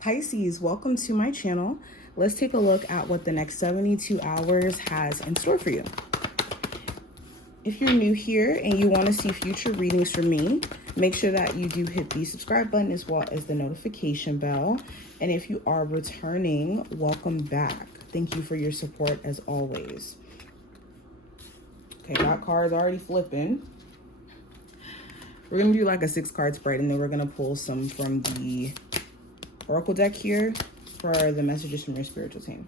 Pisces, welcome to my channel. Let's take a look at what the next 72 hours has in store for you. If you're new here and you want to see future readings from me, make sure that you do hit the subscribe button as well as the notification bell. And if you are returning, welcome back. Thank you for your support as always. Okay, that card is already flipping. We're going to do like a 6-card spread, and then we're going to pull some from the Oracle deck here for the messages from your spiritual team.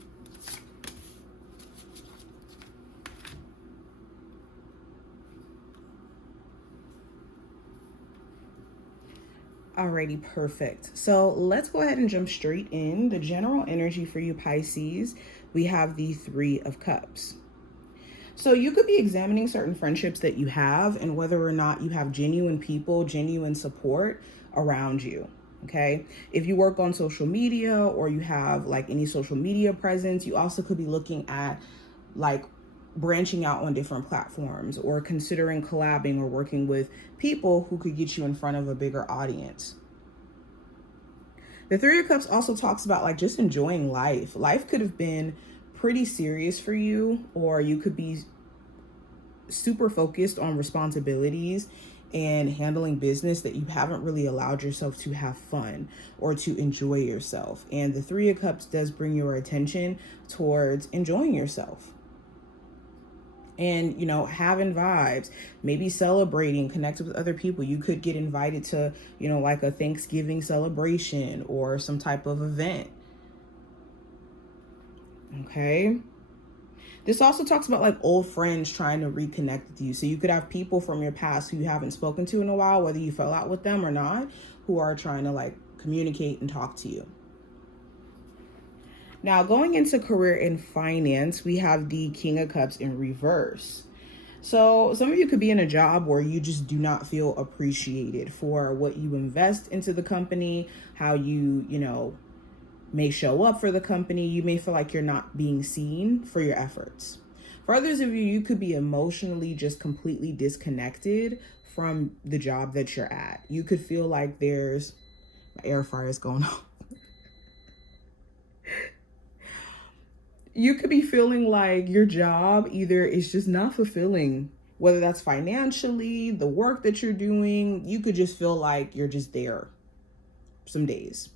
Alrighty, perfect. So let's go ahead and jump straight in. The general energy for you Pisces, we have the 3 of Cups. So you could be examining certain friendships that you have and whether or not you have genuine people, genuine support around you. Okay, if you work on social media or you have like any social media presence, you also could be looking at like branching out on different platforms or considering collabing or working with people who could get you in front of a bigger audience. The 3 of Cups also talks about like just enjoying life. Life could have been pretty serious for you, or you could be super focused on responsibilities and handling business that you haven't really allowed yourself to have fun or to enjoy yourself. And the 3 of Cups does bring your attention towards enjoying yourself. And, you know, having vibes, maybe celebrating, connecting with other people. You could get invited to, you know, like a Thanksgiving celebration or some type of event. Okay. This also talks about like old friends trying to reconnect with you. So you could have people from your past who you haven't spoken to in a while, whether you fell out with them or not, who are trying to like communicate and talk to you. Now, going into career and finance, we have the King of Cups in reverse. So some of you could be in a job where you just do not feel appreciated for what you invest into the company, how you know, may show up for the company. You may feel like you're not being seen for your efforts. For others of you, you could be emotionally just completely disconnected from the job that you're at. You could feel like there's my air fryer is going on. You could be feeling like your job either is just not fulfilling, whether that's financially, the work that you're doing. You could just feel like you're just there some days.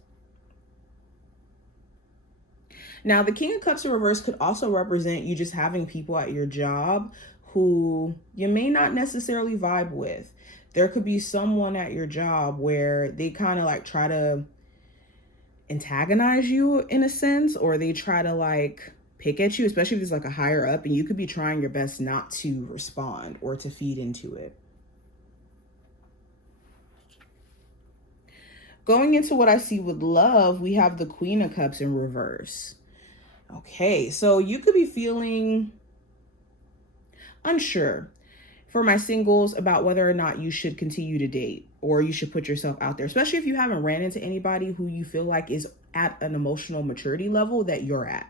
Now, the King of Cups in reverse could also represent you just having people at your job who you may not necessarily vibe with. There could be someone at your job where they kind of like try to antagonize you in a sense, or they try to like pick at you, especially if it's like a higher up, and you could be trying your best not to respond or to feed into it. Going into what I see with love, we have the Queen of Cups in reverse. Okay, so you could be feeling unsure for my singles about whether or not you should continue to date or you should put yourself out there, especially if you haven't ran into anybody who you feel like is at an emotional maturity level that you're at.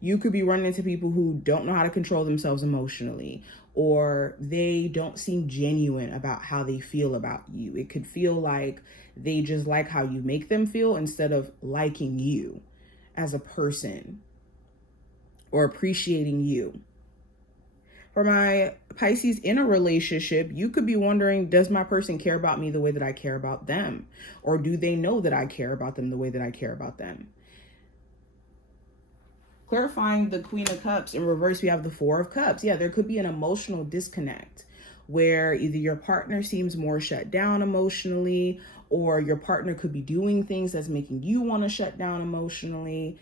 You could be running into people who don't know how to control themselves emotionally, or they don't seem genuine about how they feel about you. It could feel like they just like how you make them feel instead of liking you as a person or appreciating you. For my Pisces in a relationship, you could be wondering, does my person care about me the way that I care about them? Or do they know that I care about them the way that I care about them? Clarifying the Queen of Cups in reverse, we have the 4 of Cups. Yeah, there could be an emotional disconnect where either your partner seems more shut down emotionally, or your partner could be doing things that's making you want to shut down emotionally.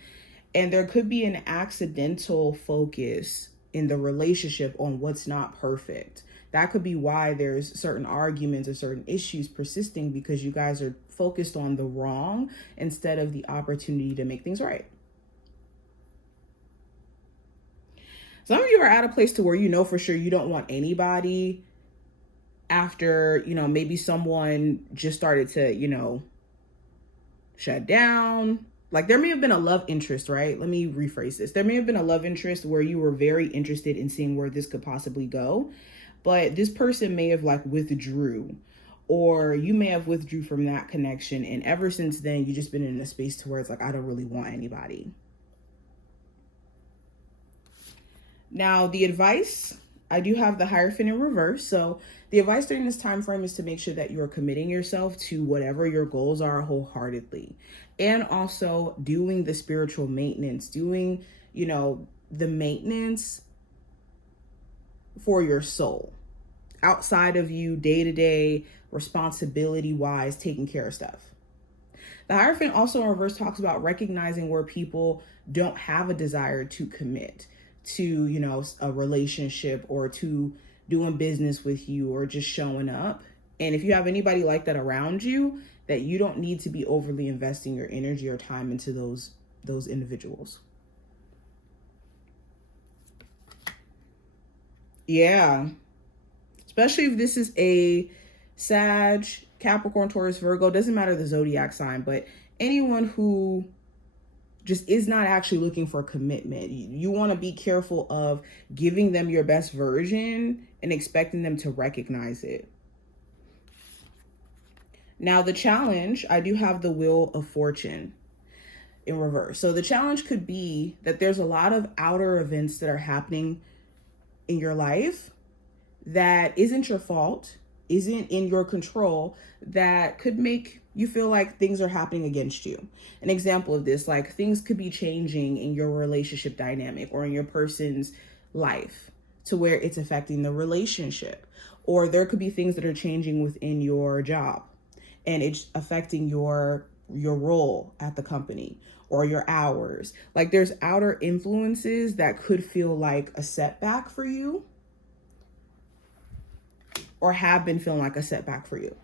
And there could be an accidental focus in the relationship on what's not perfect. That could be why there's certain arguments or certain issues persisting, because you guys are focused on the wrong instead of the opportunity to make things right. Some of you are at a place to where you know for sure you don't want anybody after, you know, maybe someone just started to, you know, shut down. Like there may have been a love interest, right? Let me rephrase this. There may have been a love interest where you were very interested in seeing where this could possibly go, but this person may have like withdrew, or you may have withdrew from that connection, and ever since then you've just been in a space to where it's like, I don't really want anybody. Now the advice, I do have the Hierophant in reverse. So the advice during this time frame is to make sure that you're committing yourself to whatever your goals are wholeheartedly, and also doing the spiritual maintenance, doing, the maintenance for your soul outside of you, day-to-day responsibility wise, taking care of stuff. The Hierophant also in reverse talks about recognizing where people don't have a desire to commit to, a relationship, or to doing business with you, or just showing up. And if you have anybody like that around you, that you don't need to be overly investing your energy or time into those individuals. Yeah. Especially if this is a Sag, Capricorn, Taurus, Virgo, doesn't matter the zodiac sign, but anyone who just is not actually looking for commitment. You want to be careful of giving them your best version and expecting them to recognize it. Now the challenge, I do have the Wheel of Fortune in reverse. So the challenge could be that there's a lot of outer events that are happening in your life that isn't your fault, isn't in your control, that could make you feel like things are happening against you. An example of this, like things could be changing in your relationship dynamic or in your person's life to where it's affecting the relationship. Or there could be things that are changing within your job and it's affecting your role at the company or your hours. Like there's outer influences that could feel like a setback for you, or have been feeling like a setback for you.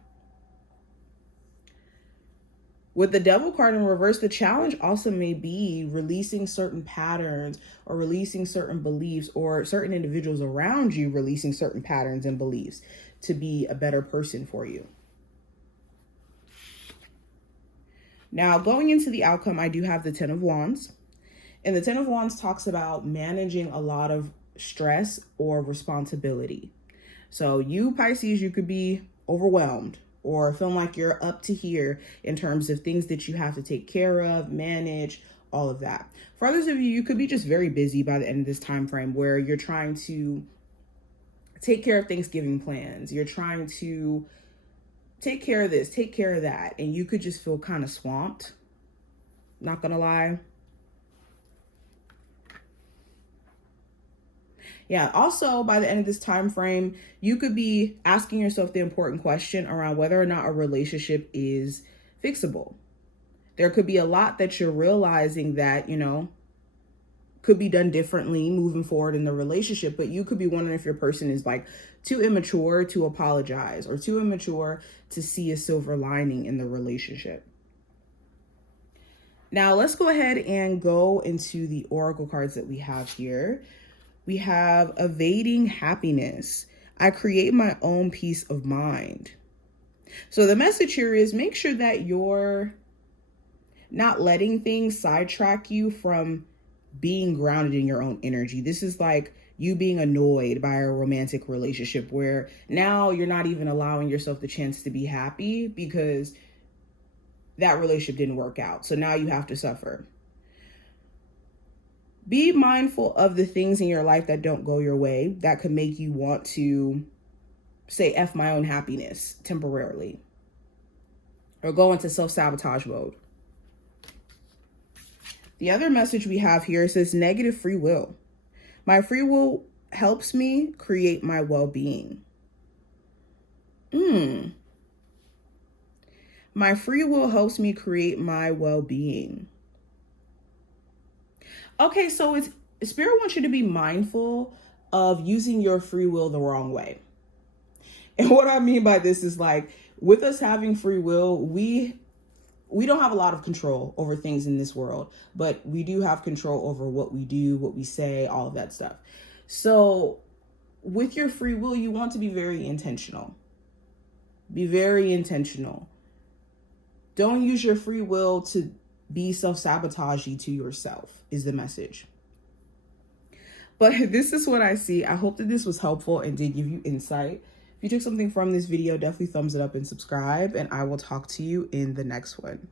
With the Devil card in reverse, the challenge also may be releasing certain patterns or releasing certain beliefs, or certain individuals around you releasing certain patterns and beliefs to be a better person for you. Now, going into the outcome, I do have the Ten of Wands. And the Ten of Wands talks about managing a lot of stress or responsibility. So you, Pisces, you could be overwhelmed or feeling like you're up to here in terms of things that you have to take care of, manage, all of that. For others of you, you could be just very busy by the end of this time frame, where you're trying to take care of Thanksgiving plans. You're trying to take care of this, take care of that. And you could just feel kind of swamped. Not gonna lie. Yeah, also by the end of this time frame, you could be asking yourself the important question around whether or not a relationship is fixable. There could be a lot that you're realizing that, could be done differently moving forward in the relationship, but you could be wondering if your person is like too immature to apologize, or too immature to see a silver lining in the relationship. Now let's go ahead and go into the oracle cards that we have here. We have Evading Happiness. I create my own peace of mind. So the message here is make sure that you're not letting things sidetrack you from being grounded in your own energy. This is like you being annoyed by a romantic relationship where now you're not even allowing yourself the chance to be happy because that relationship didn't work out. So now you have to suffer. Be mindful of the things in your life that don't go your way, that could make you want to say F my own happiness temporarily, or go into self-sabotage mode. The other message we have here says negative free will. My free will helps me create my well-being. My free will helps me create my well-being. Okay, so Spirit wants you to be mindful of using your free will the wrong way. And what I mean by this is, like, with us having free will, we don't have a lot of control over things in this world, but we do have control over what we do, what we say, all of that stuff. So with your free will, you want to be very intentional. Be very intentional. Don't use your free will to be self-sabotaging to yourself, is the message. But this is what I see. I hope that this was helpful and did give you insight. If you took something from this video, definitely thumbs it up and subscribe, and I will talk to you in the next one.